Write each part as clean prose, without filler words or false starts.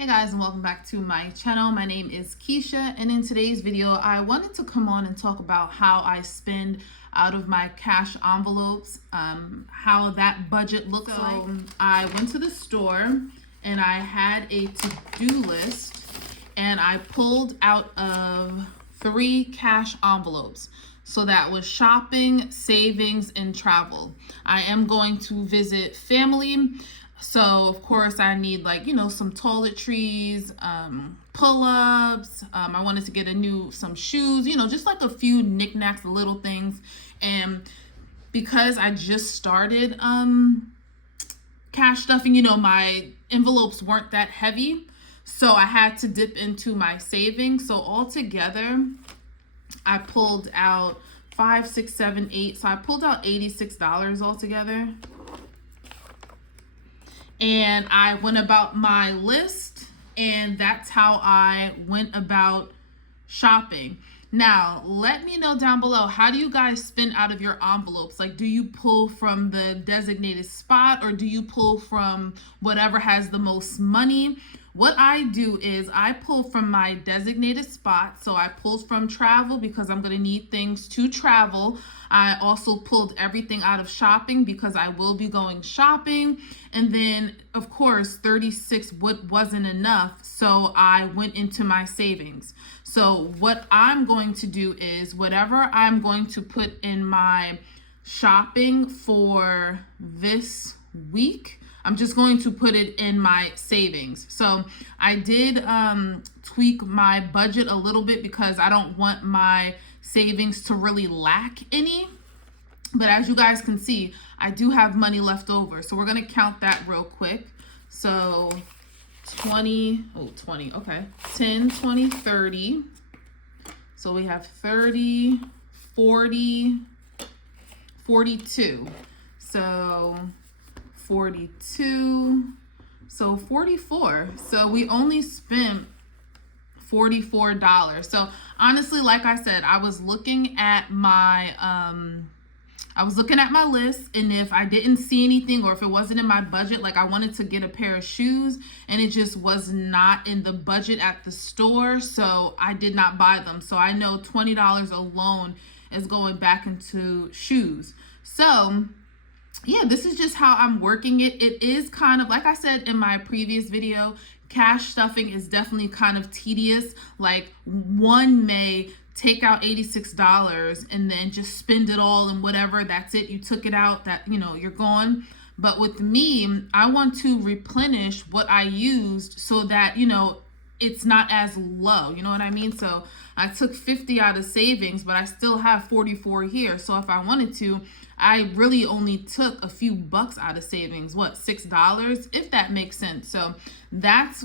Hey guys, and welcome back to my channel. My name is Keisha, and in today's video I wanted to come on and talk about how I spend out of my cash envelopes, how that budget looks like. I went to the store and I had a to-do list, and I pulled out of 3 cash envelopes. So that was shopping, savings, and travel. I am going to visit family. So of course I need, like, some toiletries, pull-ups. I wanted to get some shoes, just like a few knickknacks, little things. And because I just started cash stuffing, my envelopes weren't that heavy. So I had to dip into my savings. So altogether, I pulled out 5, 6, 7, 8. So I pulled out $86 altogether. And I went about my list, and that's how I went about shopping. Now, let me know down below, how do you guys spend out of your envelopes? Like, do you pull from the designated spot, or do you pull from whatever has the most money? What I do is I pull from my designated spot. So I pulled from travel because I'm going to need things to travel. I also pulled everything out of shopping because I will be going shopping. And then, of course, 36 wasn't enough. So I went into my savings. So what I'm going to do is whatever I'm going to put in my shopping for this week, I'm just going to put it in my savings. So I did tweak my budget a little bit because I don't want my savings to really lack any. But as you guys can see, I do have money left over. So we're going to count that real quick. So 20, okay. 10, 20, 30. So we have 30, 40, 42. So 42, so 44. So we only spent $44. So honestly, like I said, I was looking at my list, and if I didn't see anything, or if it wasn't in my budget, like I wanted to get a pair of shoes and it just was not in the budget at the store, so I did not buy them. So I know $20 alone is going back into shoes. So yeah, this is just how I'm working it. It is kind of, like I said in my previous video, cash stuffing is definitely kind of tedious. Like, one may take out $86 and then just spend it all and whatever, that's it. You took it out, that, you're gone. But with me, I want to replenish what I used so that, it's not as low. You know what I mean? So I took 50 out of savings, but I still have 44 here. So if I wanted to, I really only took a few bucks out of savings. What, $6? If that makes sense. So that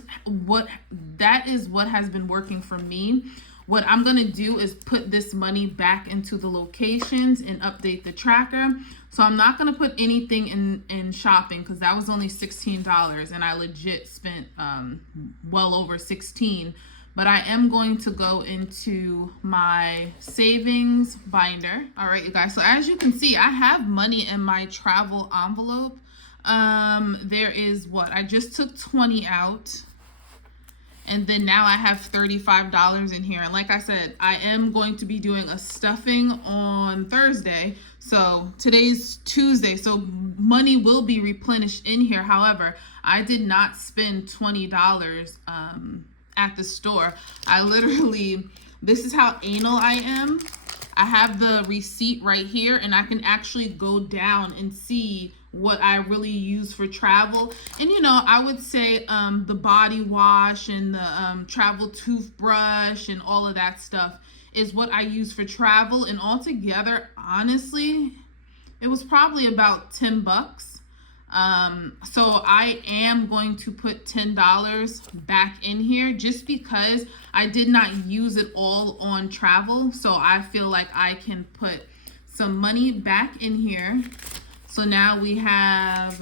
is what has been working for me. What I'm going to do is put this money back into the locations and update the tracker. So I'm not going to put anything in shopping because that was only $16 and I legit spent well over $16. But I am going to go into my savings binder. All right, you guys. So as you can see, I have money in my travel envelope. There is I just took 20 out. And then now I have $35 in here. And like I said, I am going to be doing a stuffing on Thursday. So today's Tuesday. So money will be replenished in here. However, I did not spend $20 at the store. This is how anal I am. I have the receipt right here, and I can actually go down and see what I really use for travel. And I would say the body wash and the travel toothbrush and all of that stuff is what I use for travel. And altogether, honestly, it was probably about 10 bucks. So I am going to put $10 back in here just because I did not use it all on travel. So I feel like I can put some money back in here. So now we have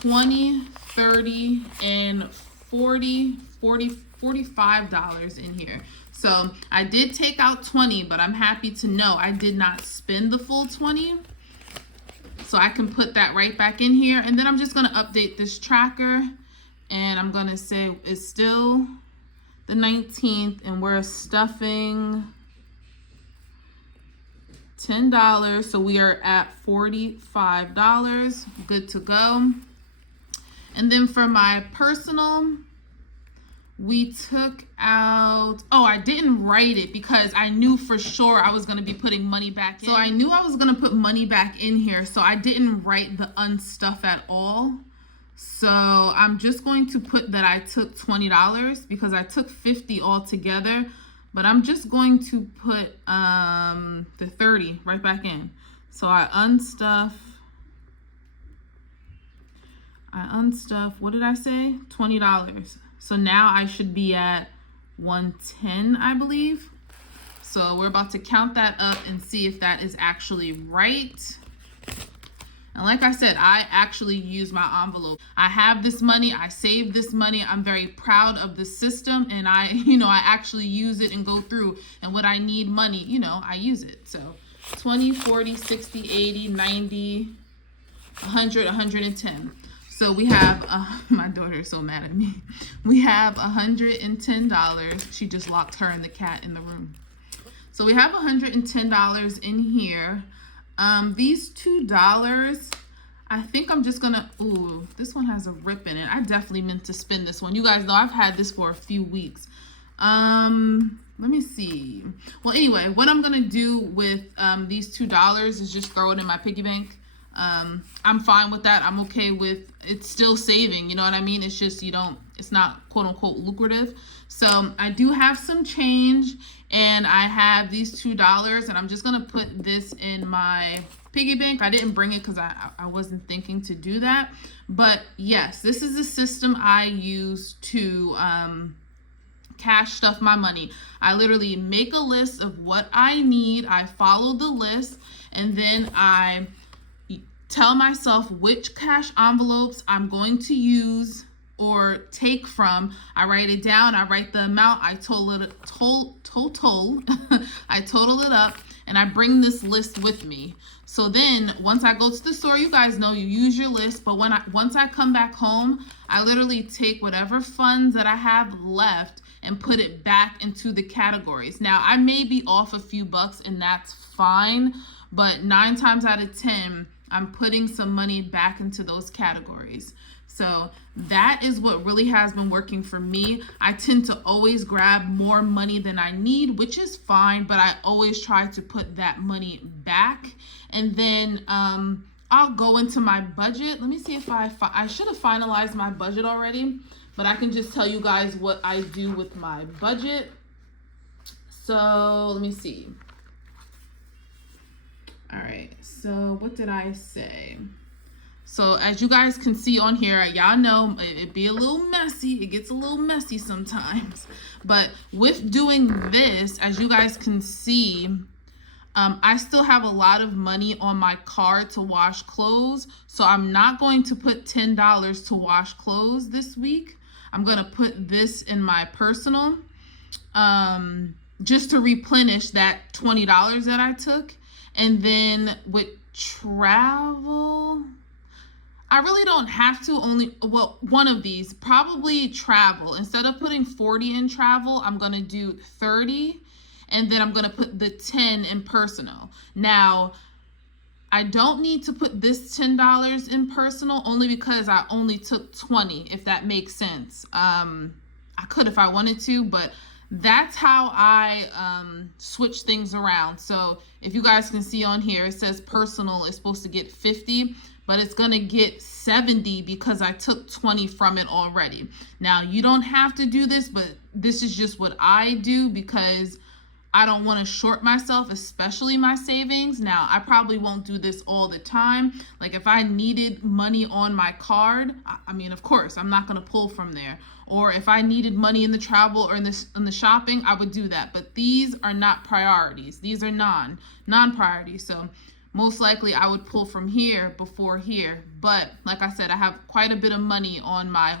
20, 30, and 40, $45 in here. So I did take out 20, but I'm happy to know I did not spend the full 20. So I can put that right back in here. And then I'm just going to update this tracker And I'm gonna say it's still the 19th, and we're stuffing $10. So we are at $45. Good to go. And then for my personal, we took out, oh, I didn't write it because I knew for sure I was going to be putting money back in. So I knew I was going to put money back in here. So I didn't write the unstuff at all. So I'm just going to put that I took $20 because I took $50 altogether. But I'm just going to put the 30 right back in. So I unstuff, what did I say? $20. So now I should be at 110, I believe. So we're about to count that up and see if that is actually right. And like I said, I actually use my envelope. I have this money, I save this money. I'm very proud of the system, and I actually use it and go through. And when I need money, I use it. So 20, 40, 60, 80, 90, 100, 110. So we have, my daughter is so mad at me. We have $110. She just locked her and the cat in the room. So we have $110 in here. These $2, I think I'm just gonna, ooh, this one has a rip in it. I definitely meant to spend this one. You guys know I've had this for a few weeks. Let me see. Well, anyway, what I'm gonna do with these $2 is just throw it in my piggy bank. I'm fine with that. I'm okay with it's still saving, you know what I mean? It's just it's not quote unquote lucrative. So I do have some change, and I have these $2, and I'm just gonna put this in my piggy bank. I didn't bring it because I wasn't thinking to do that. But yes, this is the system I use to cash stuff my money. I literally make a list of what I need. I follow the list, and then I tell myself which cash envelopes I'm going to use or take from. I write it down. I write the amount. I total I total it up, and I bring this list with me. So then once I go to the store, you guys know you use your list, but once I come back home, I literally take whatever funds that I have left and put it back into the categories. Now, I may be off a few bucks, and that's fine, but 9 times out of 10, I'm putting some money back into those categories. So that is what really has been working for me. I tend to always grab more money than I need, which is fine, but I always try to put that money back. And then I'll go into my budget. Let me see if I should have finalized my budget already, but I can just tell you guys what I do with my budget. So let me see. All right, so what did I say? So as you guys can see on here, y'all know it be a little messy. It gets a little messy sometimes. But with doing this, as you guys can see, I still have a lot of money on my card to wash clothes. So I'm not going to put $10 to wash clothes this week. I'm going to put this in my personal just to replenish that $20 that I took. And then with travel, I really don't have to, one of these, probably travel. Instead of putting 40 in travel, I'm going to do 30, and then I'm going to put the 10 in personal. Now, I don't need to put this $10 in personal only because I only took 20, if that makes sense. I could if I wanted to, but that's how I switch things around. So if you guys can see on here, it says personal is supposed to get 50, but it's going to get 70 because I took 20 from it already. Now, you don't have to do this, but this is just what I do because I don't want to short myself, especially my savings. Now, I probably won't do this all the time. Like if I needed money on my card, I mean, of course, I'm not going to pull from there. Or if I needed money in the travel or in the shopping, I would do that. But these are not priorities. These are non-priorities. So most likely I would pull from here before here. But like I said, I have quite a bit of money on my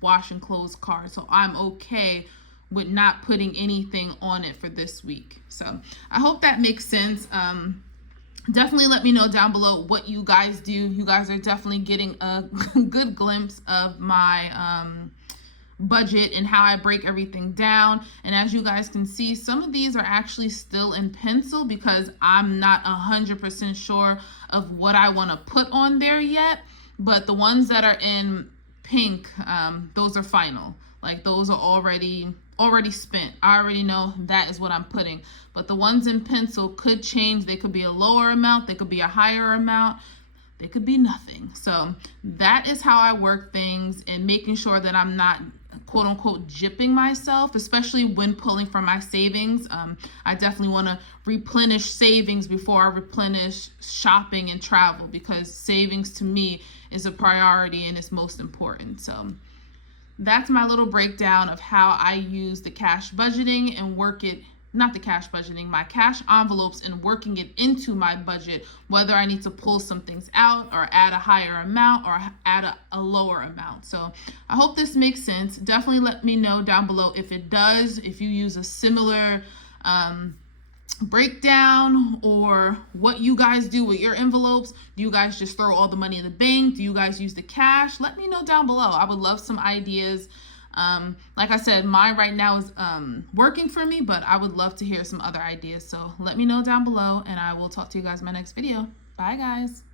wash and clothes card. So I'm okay with not putting anything on it for this week. So I hope that makes sense. definitely let me know down below what you guys do. You guys are definitely getting a good glimpse of my budget and how I break everything down. And as you guys can see, some of these are actually still in pencil because I'm not 100% sure of what I want to put on there yet. But the ones that are in pink, those are final. Like those are already spent. I already know that is what I'm putting. But the ones in pencil could change. They could be a lower amount, they could be a higher amount, they could be nothing. So that is how I work things, and making sure that I'm not quote unquote gypping myself, especially when pulling from my savings. I definitely want to replenish savings before I replenish shopping and travel, because savings to me is a priority and it's most important. So that's my little breakdown of how I use the cash budgeting and work it, not the cash budgeting, my cash envelopes, and working it into my budget, whether I need to pull some things out or add a higher amount or add a lower amount. So I hope this makes sense. Definitely let me know down below if it does, if you use a similar breakdown, or what you guys do with your envelopes. Do you guys just throw all the money in the bank? Do you guys use the cash? Let me know down below. I would love some ideas. Like I said, mine right now is working for me, but I would love to hear some other ideas. So let me know down below, and I will talk to you guys in my next video. Bye guys.